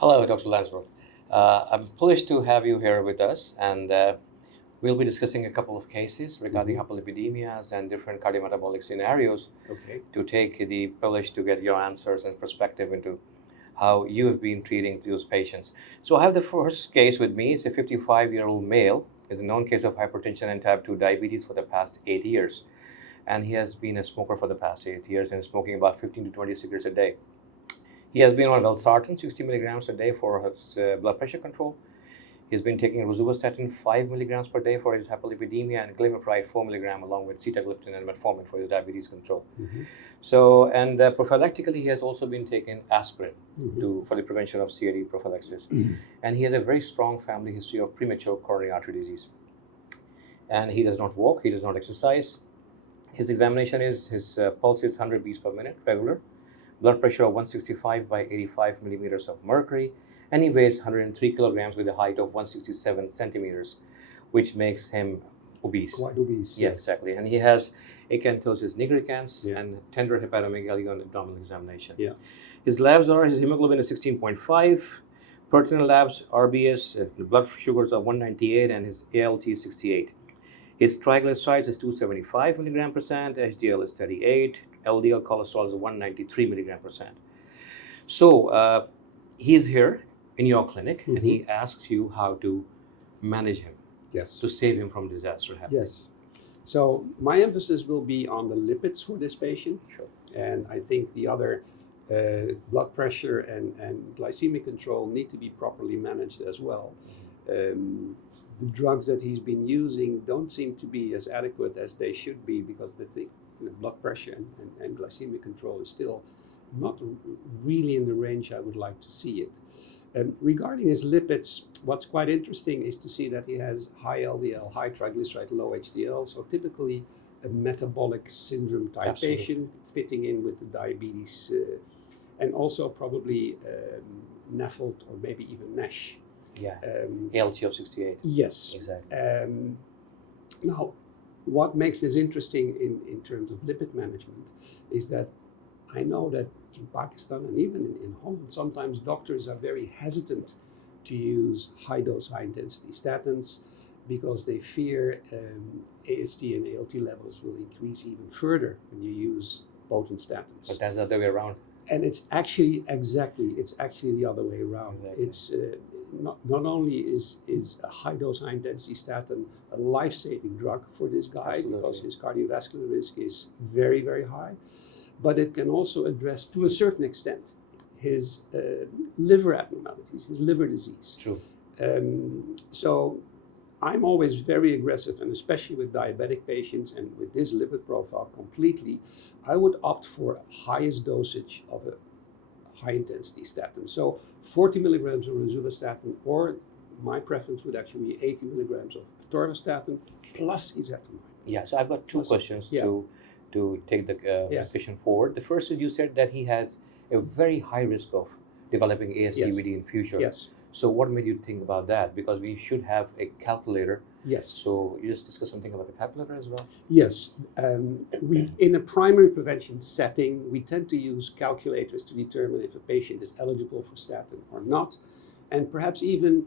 Hello, Dr. Lansworth. I'm pleased to have you here with us, and we'll be discussing a couple of cases regarding hyperlipidemias and different cardiometabolic scenarios Okay. to take the privilege to get your answers and perspective into how you have been treating those patients. So I have the first case with me. It's a 55-year-old male. It's a known case of hypertension and type 2 diabetes for the past 8 years. And he has been a smoker for the past 8 years and smoking about 15 to 20 cigarettes a day. He has been on valsartan, 60 milligrams a day for his blood pressure control. He's been taking rosuvastatin 5 milligrams per day for his hyperlipidemia and glimepiride 4 milligram along with sitagliptin and metformin for his diabetes control. So, and prophylactically, he has also been taking aspirin for the prevention of CAD prophylaxis. And he has a very strong family history of premature coronary artery disease. And he does not walk, he does not exercise. His examination is, his pulse is 100 beats per minute, regular. Blood pressure of 165 by 85 millimeters of mercury, and he weighs 103 kilograms with a height of 167 centimeters, which makes him obese. Quite obese. Yes, exactly. And he has acanthosis nigricans Yeah. and tender hepatomegaly on abdominal examination. Yeah. His labs are, his hemoglobin is 16.5, pertinent labs, RBS, blood sugars are 198, and his ALT is 68. His triglycerides is 275 milligram percent, HDL is 38, LDL cholesterol is 193 milligram percent. So he's here in your clinic, and he asks you how to manage him, Yes. to save him from disaster happening. Yes. So my emphasis will be on the lipids for this patient. Sure. And I think the other blood pressure and glycemic control need to be properly managed as well. The drugs that he's been using don't seem to be as adequate as they should be, because the blood pressure and glycemic control is still not really in the range I would like to see it. Regarding his lipids, what's quite interesting is to see that he has high LDL, high triglyceride, low HDL, so typically a metabolic syndrome type Absolutely. patient fitting in with the diabetes, and also probably NAFLD or maybe even NASH. Yeah, ALT of 68. Yes. Exactly. Now, what makes this interesting in terms of lipid management is that I know that in Pakistan and even in Holland, sometimes doctors are very hesitant to use high-dose, high-intensity statins because they fear AST and ALT levels will increase even further when you use potent statins. But that's the other way around. And it's actually the other way around. Exactly. It's not only is a high-dose, high-intensity statin a life-saving drug for this guy, Absolutely. because his cardiovascular risk is very, very high, but it can also address, to a certain extent, his liver abnormalities, his liver disease. True. So I'm always very aggressive, and especially with diabetic patients and with this lipid profile completely, I would opt for highest dosage of a high-intensity statin. So 40 milligrams of rosuvastatin, or my preference would actually be 80 milligrams of atorvastatin plus ezetimibe. Yeah, so I've got two questions Yeah. to take the discussion forward. The first is, you said that he has a very high risk of developing ASCVD in future. Yes. So what made you think about that? Because we should have a calculator. Yes. So you just discuss something about the calculator as well? Yes. We, in a primary prevention setting, we tend to use calculators to determine if a patient is eligible for statin or not, and perhaps even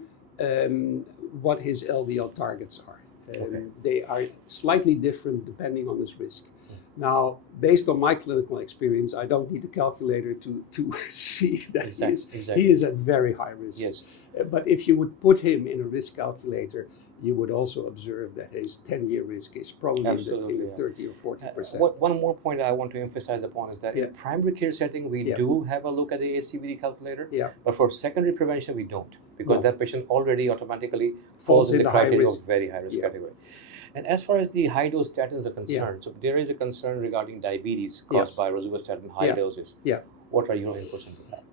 what his LDL targets are. Okay. They are slightly different depending on his risk. Now, based on my clinical experience, I don't need a calculator to see that he is at very high risk. Yes. But if you would put him in a risk calculator, you would also observe that his 10-year risk is probably in the 30 or 40%. One more point I want to emphasize upon is that in primary care setting, we do have a look at the ASCVD calculator, but for secondary prevention, we don't, because that patient already automatically falls in the criteria of very high risk category. And as far as the high-dose statins are concerned, so there is a concern regarding diabetes caused by rosuvastatin high doses. Yeah. What are your inputs into that?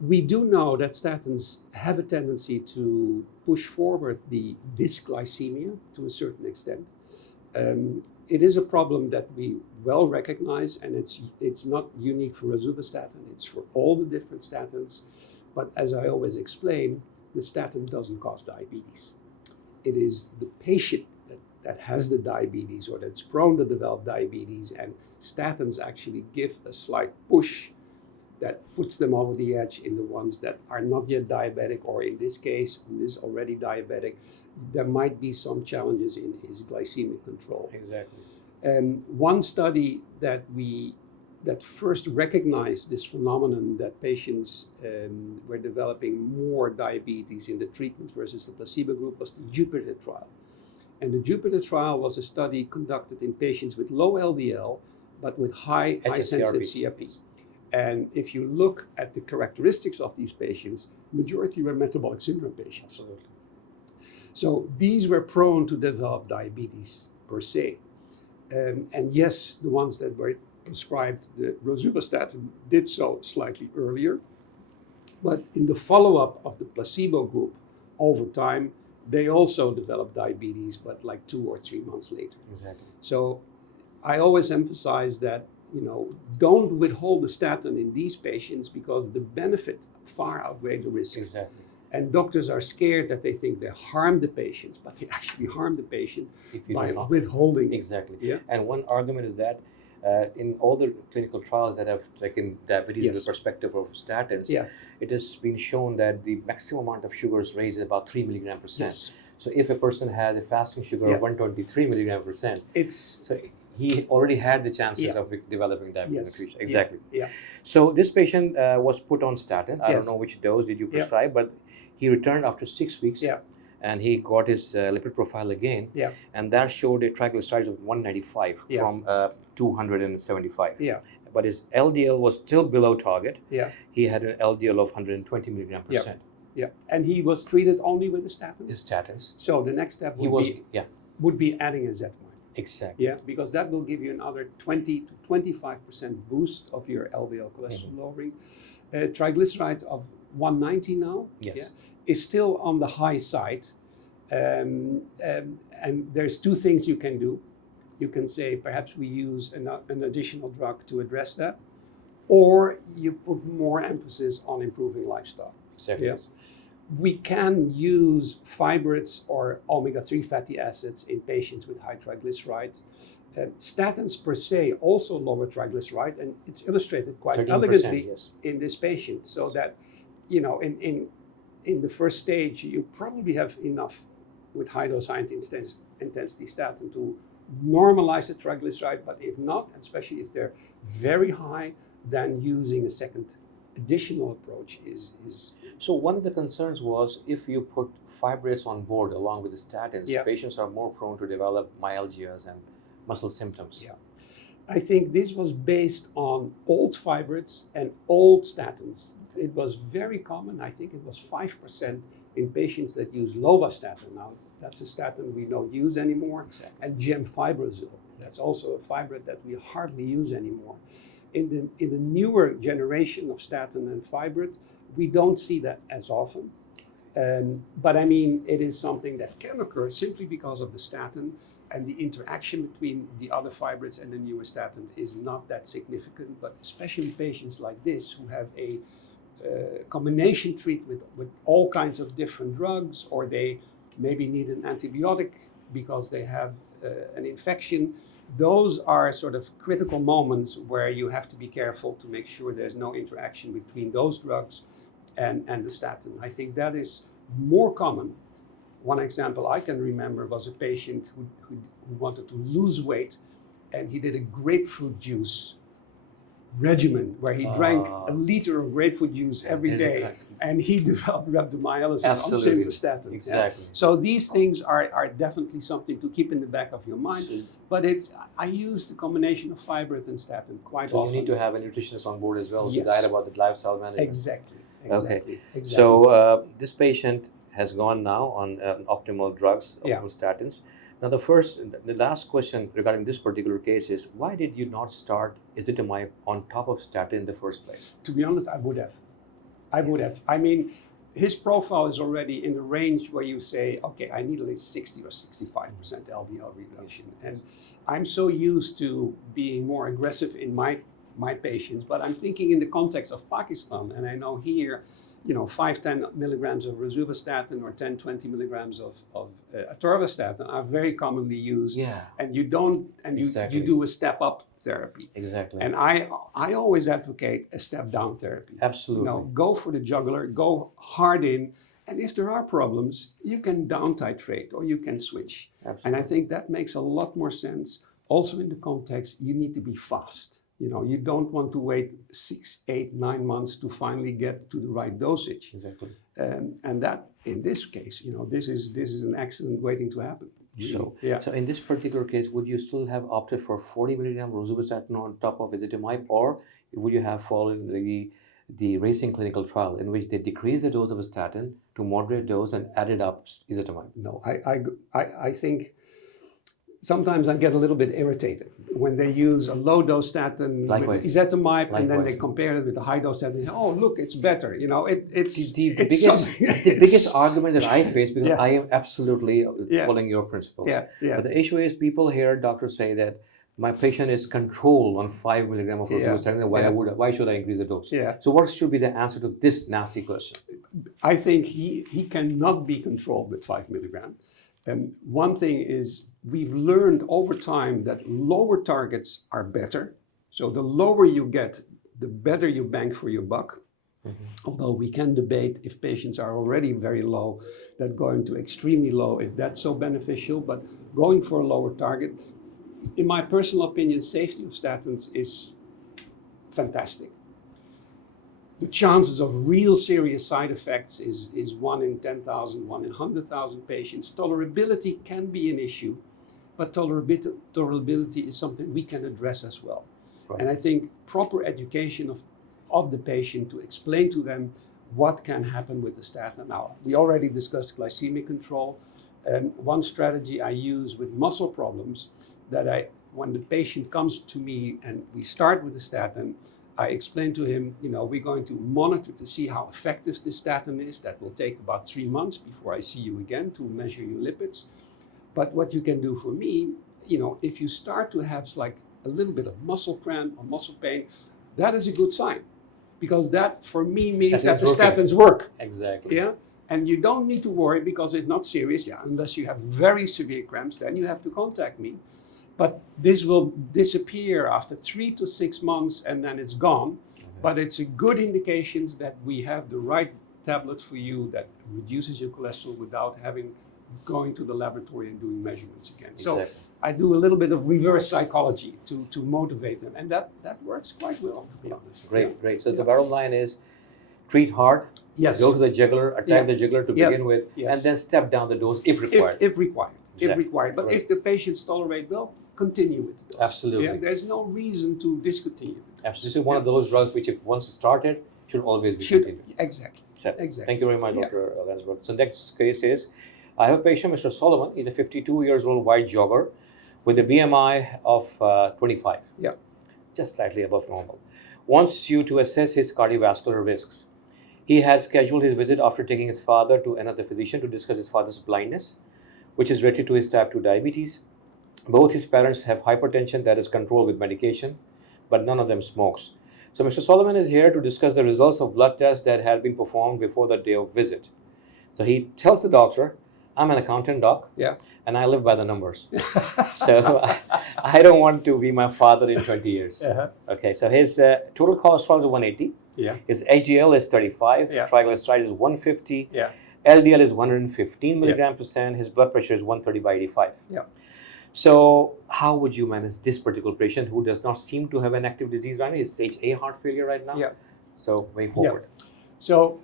We do know that statins have a tendency to push forward the dysglycemia to a certain extent. It is a problem that we well recognize, and it's not unique for rosuvastatin, it's for all the different statins. But as I always explain, the statin doesn't cause diabetes. It is the patient that has the diabetes or that's prone to develop diabetes, and statins actually give a slight push that puts them over the edge in the ones that are not yet diabetic, or in this case, who is already diabetic. There might be some challenges in his glycemic control. Exactly. One study that first recognized this phenomenon that patients were developing more diabetes in the treatment versus the placebo group was the Jupiter trial. And the Jupiter trial was a study conducted in patients with low LDL, but with high sensitive CRP. And if you look at the characteristics of these patients, majority were metabolic syndrome patients. Absolutely. So these were prone to develop diabetes per se. And yes, the ones that were prescribed the rosuvastatin did so slightly earlier. But in the follow-up of the placebo group over time, they also developed diabetes, but like 2 or 3 months later. Exactly. So I always emphasize that, don't withhold the statin in these patients, because the benefit far outweighs the risk. Exactly. And doctors are scared that they think they harm the patients, but they actually harm the patient by withholding. Exactly. Yeah. And one argument is that in all the clinical trials that have taken diabetes in the perspective of statins, it has been shown that the maximum amount of sugar is raised at about 3 mg/%. Yes. So if a person has a fasting sugar of 123 mg/%, so he already had the chances of developing diabetes. Yes. Exactly. Yeah. So this patient was put on statin. I don't know which dose did you prescribe, but he returned after 6 weeks. And he got his lipid profile again, and that showed a triglycerides of 195 from 275. But his LDL was still below target. He had an LDL of 120 mg/%. And he was treated only with the statin. His statins. So the next step would be adding a Z-wine. Exactly. Yeah, because that will give you another 20 to 25% boost of your LDL cholesterol lowering. Triglyceride of 190 now. Yes. Is still on the high side, and there's 2 things you can do. You can say perhaps we use an additional drug to address that, or you put more emphasis on improving lifestyle. Exactly. Yeah. We can use fibrates or omega-3 fatty acids in patients with high triglycerides. Statins per se also lower triglyceride, and it's illustrated quite elegantly in this patient, so that in the first stage, you probably have enough with high-dose high-intensity statin to normalize the triglyceride, but if not, especially if they're very high, then using a second additional approach is. So one of the concerns was if you put fibrates on board along with the statins, patients are more prone to develop myalgias and muscle symptoms. Yeah. I think this was based on old fibrates and old statins. It was very common. I think it was 5% in patients that use lovastatin. Now, that's a statin we don't use anymore. And gemfibrozil. That's also a fibrate that we hardly use anymore. In the newer generation of statin and fibrate, we don't see that as often. But I mean, it is something that can occur simply because of the statin, and the interaction between the other fibrates and the newer statin is not that significant. But especially patients like this who have a combination treatment with all kinds of different drugs, or they maybe need an antibiotic because they have an infection. Those are sort of critical moments where you have to be careful to make sure there's no interaction between those drugs and the statin. I think that is more common. One example I can remember was a patient who wanted to lose weight, and he did a grapefruit juice regimen where he drank a liter of grapefruit juice every day, and he developed rhabdomyolysis on simvastatin. Exactly. So these things are definitely something to keep in the back of your mind. But I use the combination of fibrate and statin quite often. So you need to have a nutritionist on board as well to guide about the lifestyle management. Exactly. Okay. So this patient has gone now on optimal drugs, optimal statins. Now the last question regarding this particular case is, why did you not start ezetimibe on top of statin in the first place? To be honest, I would have. I mean, his profile is already in the range where you say, okay, I need at least 60 or 65% LDL reduction. And I'm so used to being more aggressive in my patients, but I'm thinking in the context of Pakistan, and I know here, 5-10 milligrams of rosuvastatin or 10-20 milligrams of atorvastatin are very commonly used. And you don't, and you do a step up therapy. Exactly. And I always advocate a step-down therapy. Absolutely. Go for the jugular, go hard in, and if there are problems, you can down titrate or you can switch. Absolutely. And I think that makes a lot more sense. Also in the context, you need to be fast. You don't want to wait 6, 8, 9 months to finally get to the right dosage. Exactly. And that, in this case, this is an accident waiting to happen. So, Yeah. so in this particular case, would you still have opted for 40 milligram rosuvastatin on top of ezetimibe, or would you have followed the racing clinical trial in which they decreased the dose of a statin to moderate dose and added up ezetimibe? No, I think sometimes I get a little bit irritated when they use a low dose statin Likewise. with ezetimibe, and then Likewise. they compare it with the high dose statin. Oh, look, it's better. It's The it's biggest argument that I face, because Yeah. I am absolutely Yeah. following your principles. Yeah, yeah. But the issue is, people hear doctors say that my patient is controlled on 5 milligram of Yeah. rosuvastatin. Why should I increase the dose? Yeah. So what should be the answer to this nasty question? I think he cannot be controlled with 5 milligram. And one thing is, we've learned over time that lower targets are better. So the lower you get, the better you bang for your buck. Although we can debate, if patients are already very low, that going to extremely low, if that's so beneficial. But going for a lower target, in my personal opinion, safety of statins is fantastic. The chances of real serious side effects is 1 in 10,000, 1 in 100,000 patients. Tolerability can be an issue, but tolerability is something we can address as well. Right. And I think proper education of the patient to explain to them what can happen with the statin. Now, we already discussed glycemic control. One strategy I use with muscle problems, when the patient comes to me and we start with the statin, I explain to him, we're going to monitor to see how effective this statin is. That will take about 3 months before I see you again to measure your lipids. But what you can do for me, if you start to have like a little bit of muscle cramp or muscle pain, that is a good sign. Because that, for me, means that the statins work. Exactly. Yeah. And you don't need to worry because it's not serious. Yeah, unless you have very severe cramps, then you have to contact me. But this will disappear after 3 to 6 months, and then it's gone. Okay. But it's a good indication that we have the right tablet for you that reduces your cholesterol without going to the laboratory and doing measurements again. Exactly. So I do a little bit of reverse psychology to motivate them, and that works quite well, to be honest. Great, great. So the bottom line is, treat hard. Yes. Go to the jugular, attack the jugular to begin with, yes. and then step down the dose if required. If required. Exactly. If required. But if the patients tolerate well, continue with the dose. Absolutely. Yeah, there's no reason to discontinue. Absolutely. This is one of those drugs which, if once started, should always be continued. Exactly. Exactly. Thank you very much, Dr. Lansberg. So next case is, I have a patient, Mr. Solomon. He's a 52 years old white jogger with a BMI of 25. Yeah. Just slightly above normal. Wants you to assess his cardiovascular risks. He had scheduled his visit after taking his father to another physician to discuss his father's blindness, which is related to his type 2 diabetes. Both his parents have hypertension that is controlled with medication, but none of them smokes. So Mr. Solomon is here to discuss the results of blood tests that had been performed before the day of visit. So he tells the doctor, I'm an accountant, doc, and I live by the numbers. So I don't want to be my father in 20 years. Okay, so his total cholesterol is 180. His HDL is 35. Triglyceride is 150. LDL is 115 milligram percent. His blood pressure is 130/85. So how would you manage this particular patient who does not seem to have an active disease right now? He's stage A heart failure right now. So way forward. So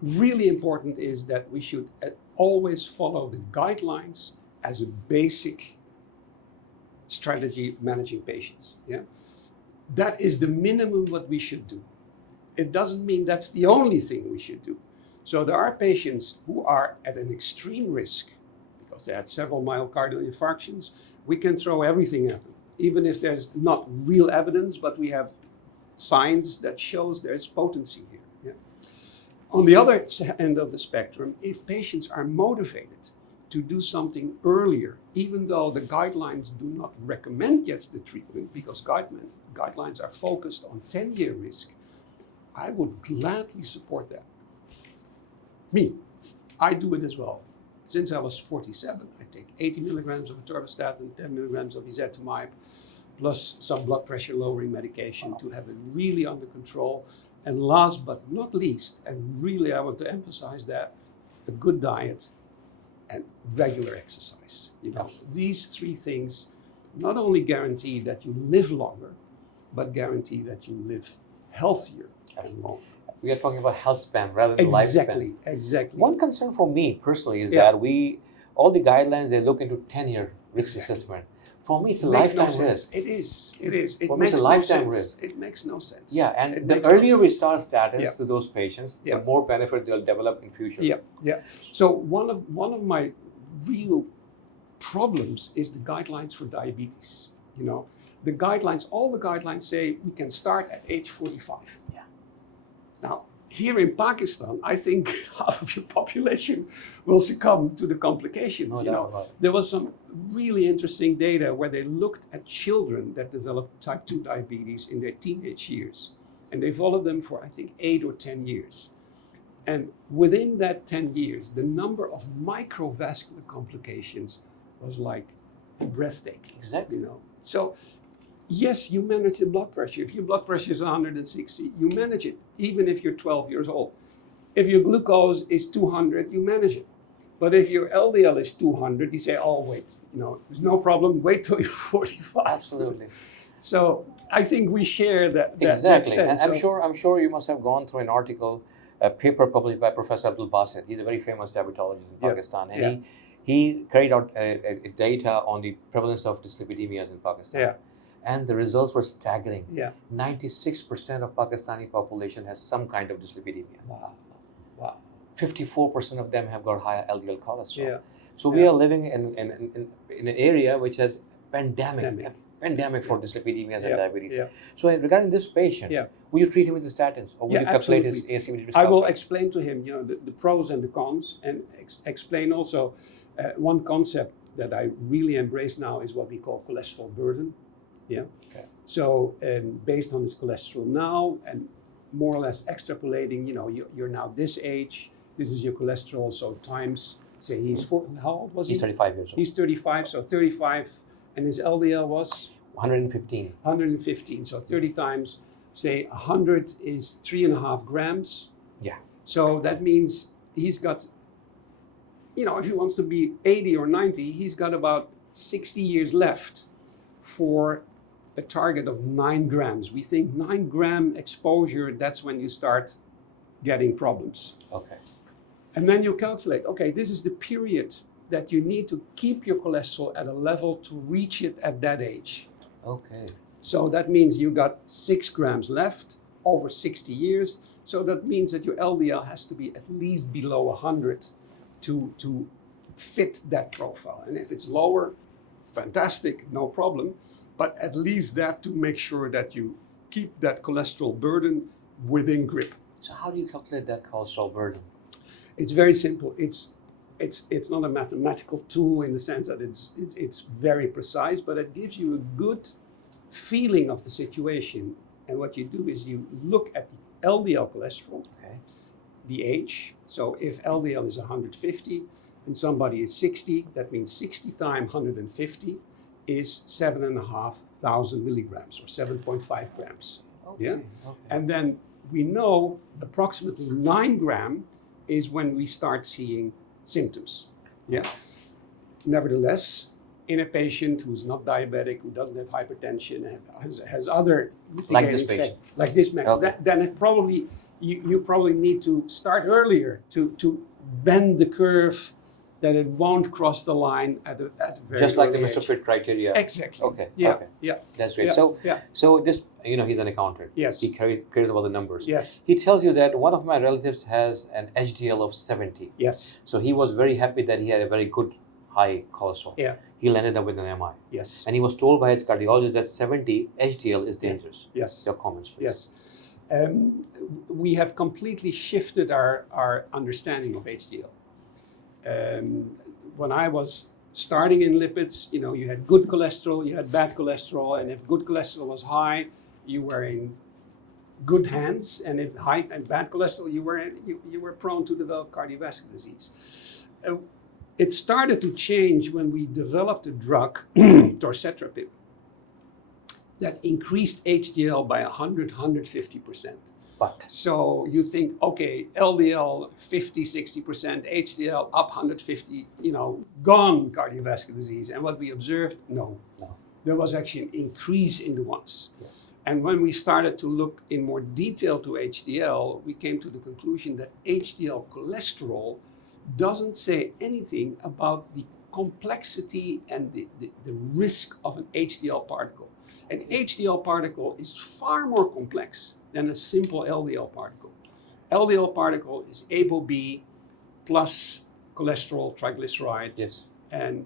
really important is that we should always follow the guidelines as a basic strategy managing patients. That is the minimum what we should do. It doesn't mean that's the only thing we should do. So there are patients who are at an extreme risk because they had several myocardial infarctions. We can throw everything at them, even if there's not real evidence, but we have signs that shows there's potency here. On the other end of the spectrum, if patients are motivated to do something earlier, even though the guidelines do not recommend yet the treatment, because guidelines are focused on 10-year risk, I would gladly support that. I do it as well. Since I was 47, I take 80 milligrams of atorvastatin, 10 milligrams of ezetimibe. plus some blood pressure lowering medication to have it really under control. And last but not least, and really I want to emphasize that, a good diet and regular exercise. You know, these three things not only guarantee that you live longer, but guarantee that you live healthier and longer. We are talking about health span rather than lifespan. Exactly. One concern for me personally is that all the guidelines, they look into 10-year risk assessment. For me, it's a lifetime risk. It is. It For me, makes it's a no lifetime sense. risk. It makes no sense. Yeah, and It the makes no earlier we sense. start statins to those patients, the more benefit they'll develop in future. Yeah. So one of my real problems is the guidelines for diabetes. You know, all the guidelines say we can start at age 45. Yeah. Now, here in Pakistan, I think half of your population will succumb to the complications. No you doubt know, about it. there was some really interesting data where they looked at children that developed type 2 diabetes in their teenage years, and they followed them for I think 8 or 10 years. And within that 10 years, the number of microvascular complications was like breathtaking. Exactly. You know, so yes, you manage your blood pressure. If your blood pressure is 160, you manage it, even if you're 12 years old. If your glucose is 200, you manage it. But if your LDL is 200, you say, oh, wait, you know, there's no problem, wait till you're 45. Absolutely. So I think we share that Exactly. sense. And I'm sure you must have gone through an article, a paper published by Professor Abdul Basit. He's a very famous diabetologist in Pakistan. And he carried out data on the prevalence of dyslipidemias in Pakistan. Yeah. And the results were staggering. Yeah. 96% of Pakistani population has some kind of dyslipidemia. Wow. 54% of them have got high LDL cholesterol. Yeah. So we are living in an area which has pandemic for dyslipidemias and diabetes. Yeah. So regarding this patient, will you treat him with the statins, or will you calculate his ACV risk? I will explain to him, you know, the pros and the cons, and explain also one concept that I really embrace now is what we call cholesterol burden. Yeah. Okay. So based on his cholesterol now, and more or less extrapolating, you know, you're now this age, this is your cholesterol, so times, say he's how old was he? He's 35 years old. He's 35, so 35, and his LDL was? 115. 115, so 30 times, say 100 is 3.5 grams. Yeah. So that means he's got, you know, if he wants to be 80 or 90, he's got about 60 years left for a target of 9 grams. We think 9 gram exposure, that's when you start getting problems. Okay. And then you calculate, okay, this is the period that you need to keep your cholesterol at a level to reach it at that age. Okay. So that means you got 6 grams left over 60 years. So that means that your LDL has to be at least below 100 to fit that profile. And if it's lower, fantastic, no problem. But at least that to make sure that you keep that cholesterol burden within grip. So how do you calculate that cholesterol burden? It's very simple. It's not a mathematical tool in the sense that it's very precise, but it gives you a good feeling of the situation. And what you do is you look at the LDL cholesterol, the age. So if LDL is 150 and somebody is 60, that means 60 times 150 is 7,500 milligrams or 7.5 grams. Okay. Yeah. Okay. And then we know approximately 9 gram is when we start seeing symptoms. Yeah. Nevertheless, in a patient who's not diabetic, who doesn't have hypertension, has other like this patient, like this man, then it probably you probably need to start earlier to bend the curve that it won't cross the line at a very just like the early Mr. age. Fit criteria. Exactly. Okay. Yeah. Okay. Yeah. That's great. Yeah. So this, you know, he's an accountant. Yes. He cares about the numbers. Yes. He tells you that one of my relatives has an HDL of 70. Yes. So he was very happy that he had a very good high cholesterol. Yeah. He landed up with an MI. Yes. And he was told by his cardiologist that 70 HDL is dangerous. Yes. Your comments, please. Yes. We have completely shifted our understanding of HDL. When I was starting in lipids, you know, you had good cholesterol, you had bad cholesterol, and if good cholesterol was high, you were in good hands, and if high and bad cholesterol, you were prone to develop cardiovascular disease. It started to change when we developed a drug, torcetrapib. that increased HDL by 150%. But So you think, okay, LDL 50, 60%, HDL up 150, gone cardiovascular disease. And what we observed, no. There was actually an increase in the ones. yes. And when we started to look in more detail to HDL, we came to the conclusion that HDL cholesterol doesn't say anything about the complexity and the risk of an HDL particle. An HDL particle is far more complex than a simple LDL particle. LDL particle is ApoB plus cholesterol, triglyceride, Yes. and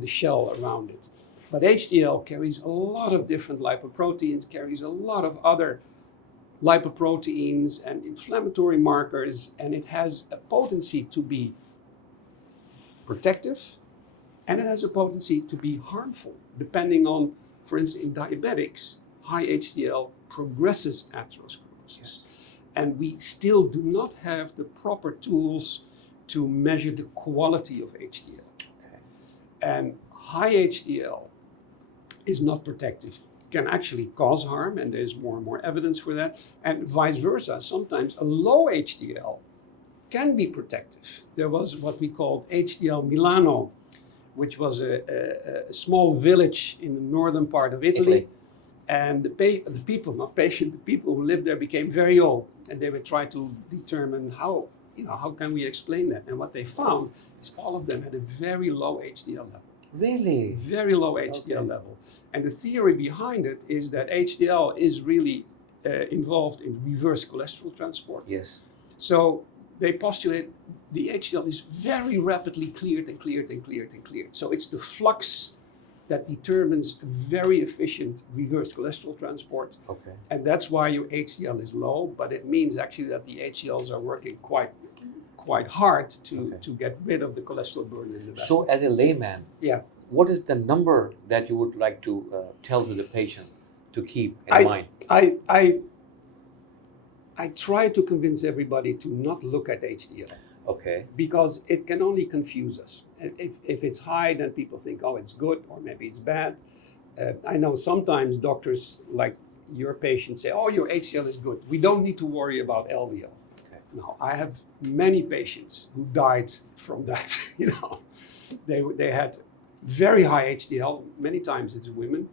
the shell around it. But HDL carries a lot of different lipoproteins, carries a lot of other lipoproteins and inflammatory markers, and it has a potency to be protective, and it has a potency to be harmful, depending on, for instance, in diabetics, high HDL progresses atherosclerosis. Yes. And we still do not have the proper tools to measure the quality of HDL. Okay. And high HDL is not protective, can actually cause harm, and there's more and more evidence for that. And vice versa, sometimes a low HDL can be protective. There was what we called HDL Milano, which was a small village in the northern part of Italy. And the people who lived there became very old, and they would try to determine how can we explain that? And what they found is all of them had a very low HDL level. Really? Very low HDL level. And the theory behind it is that HDL is really involved in reverse cholesterol transport. Yes. So they postulate the HDL is very rapidly cleared and cleared and cleared and cleared. So it's the flux that determines very efficient reverse cholesterol transport. Okay. And that's why your HDL is low, but it means actually that the HDLs are working quite hard to get rid of the cholesterol burden in the vessel. So as a layman, yeah, what is the number that you would like to tell to the patient to keep in mind? I try to convince everybody to not look at HDL. Okay. Because it can only confuse us. If it's high, then people think, oh, it's good, or maybe it's bad. I know sometimes doctors, like your patients, say, oh, your HDL is good. We don't need to worry about LDL. Okay. No, I have many patients who died from that. They had very high HDL. Many times it's women.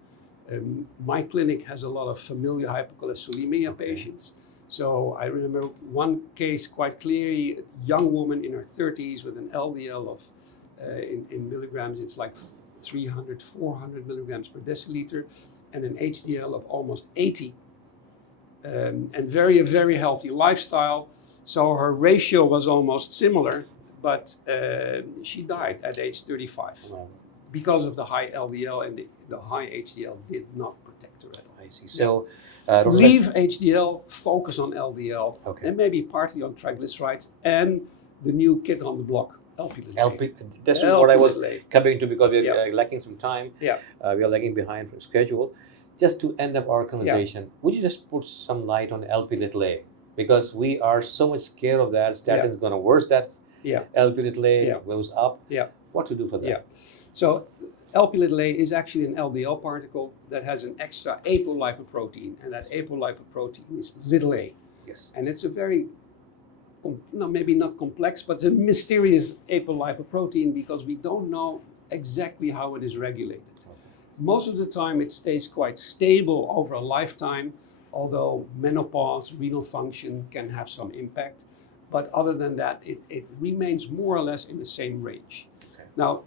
My clinic has a lot of familial hypercholesterolemia patients. So I remember one case quite clearly, a young woman in her 30s with an LDL of, in milligrams, it's like 300, 400 milligrams per deciliter, and an HDL of almost 80, and very, very healthy lifestyle. So her ratio was almost similar, but she died at age 35 because of the high LDL, and the high HDL did not protect her at all. I see. So leave HDL, focus on LDL, Okay. and maybe partly on triglycerides and the new kid on the block, LP. This is what I was Lipid. coming to, because we're lacking some time. Yeah. We are lagging behind from schedule. Just to end up our conversation, would you just put some light on Lp(a)? Because we are so much scared of that. Statin is going to worse that. Yeah. Lp(a) goes up. Yeah. What to do for that? Yeah. So Lp(a) is actually an LDL particle that has an extra apolipoprotein, and that apolipoprotein is little a. Yes. And it's a very, maybe not complex, but it's a mysterious apolipoprotein because we don't know exactly how it is regulated. Most of the time it stays quite stable over a lifetime, although menopause, renal function can have some impact. But other than that, it remains more or less in the same range. Okay. Now,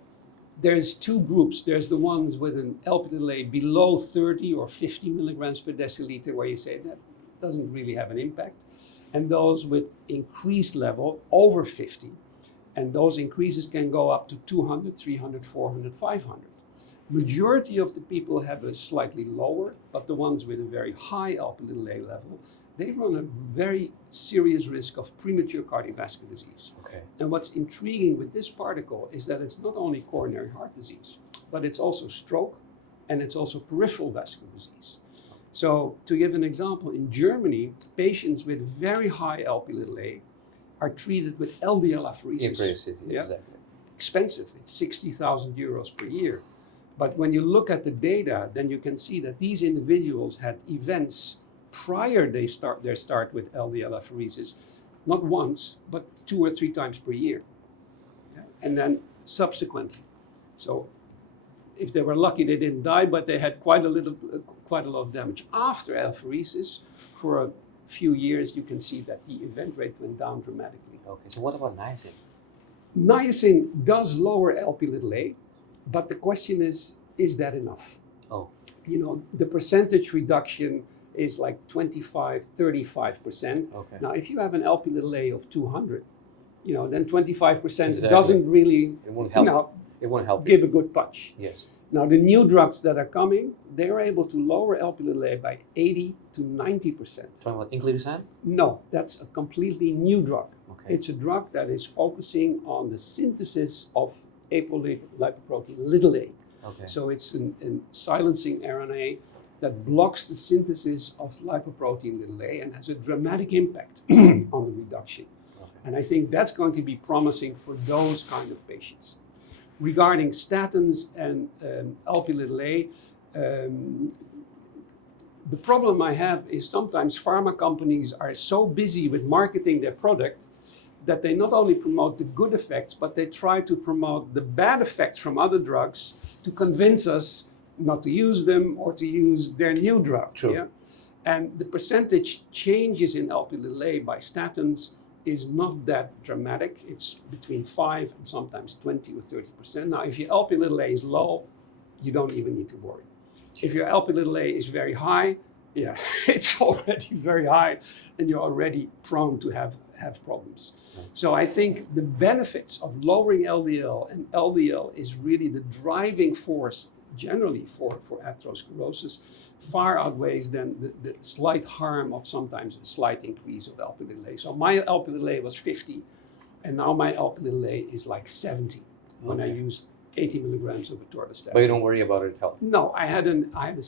there's two groups. There's the ones with an Lp(a) below 30 or 50 milligrams per deciliter, where you say that doesn't really have an impact. And those with increased level over 50. And those increases can go up to 200, 300, 400, 500. Majority of the people have a slightly lower, but the ones with a very high Lp(a) level, they run a very serious risk of premature cardiovascular disease. Okay. And what's intriguing with this particle is that it's not only coronary heart disease, but it's also stroke, and it's also peripheral vascular disease. So to give an example, in Germany, patients with very high Lp(a) are treated with LDL apheresis. Exactly. Expensive, it's 60,000 euros per year. But when you look at the data, then you can see that these individuals had events prior their start with LDL apheresis, not once, but 2 or 3 times per year. Okay? And then subsequently. So if they were lucky, they didn't die, but they had quite a lot of damage. After apheresis, for a few years, you can see that the event rate went down dramatically. Okay, so what about niacin? Niacin does lower Lp(a), but the question is that enough? Oh. You know, the percentage reduction is like 25, 35%. Okay. Now, if you have an Lp(a) of 200, you know, then 25% Exactly. doesn't really, It won't help. you know, It won't help. give a good punch. Yes. Now, the new drugs that are coming, they are able to lower Lp(a) by 80 to 90%. Talking about inclisiran? No, that's a completely new drug. Okay. It's a drug that is focusing on the synthesis of apolipoprotein little a. Okay. So it's a silencing RNA that blocks the synthesis of lipoprotein little a and has a dramatic impact on the reduction. Okay. And I think that's going to be promising for those kind of patients. Regarding statins and Lp(a), the problem I have is sometimes pharma companies are so busy with marketing their product that they not only promote the good effects, but they try to promote the bad effects from other drugs to convince us not to use them or to use their new drug. True. Yeah? And the percentage changes in Lp(a) by statins is not that dramatic. It's between 5 and sometimes 20 or 30%. Now, if your Lp(a) is low, you don't even need to worry. If your Lp(a) is very high, yeah, it's already very high, and you're already prone to have problems. Right. So I think the benefits of lowering LDL, and LDL is really the driving force generally for atherosclerosis, far outweighs than the slight harm of sometimes a slight increase of Lp(a). So my Lp(a) was 50, and now my Lp(a) is like 70 when I Okay. use 80 milligrams of atorvastatin. But you don't worry about it at all? No, I had a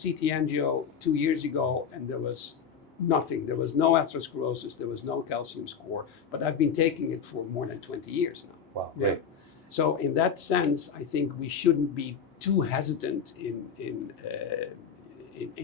CT angio 2 years ago, and there was nothing. There was no atherosclerosis, there was no calcium score, but I've been taking it for more than 20 years now. Wow, Yeah. great. So in that sense, I think we shouldn't be too hesitant in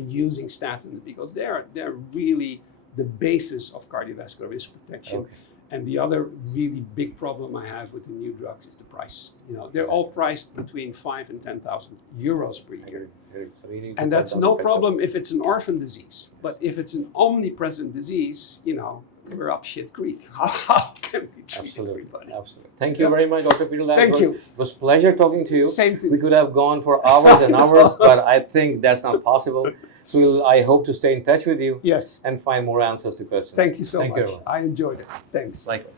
using statins, because they're really the basis of cardiovascular risk protection. Okay. And the other really big problem I have with the new drugs is the price. You know, they're all priced between 5,000 and 10,000 euros per year. So you need to And that's cut down no the problem if it's an orphan disease. But if it's an omnipresent disease, you know, we're up shit creek. How can we treat Absolutely, everybody? absolutely. Thank you very much, Dr. Peter Lansford. Thank you. It was a pleasure talking to you. Same to We you. could have gone for hours and hours, but I think that's not possible. So I hope to stay in touch with you Yes. and find more answers to questions. Thank you so Thank much. you very much. I enjoyed it. Thanks. Likewise.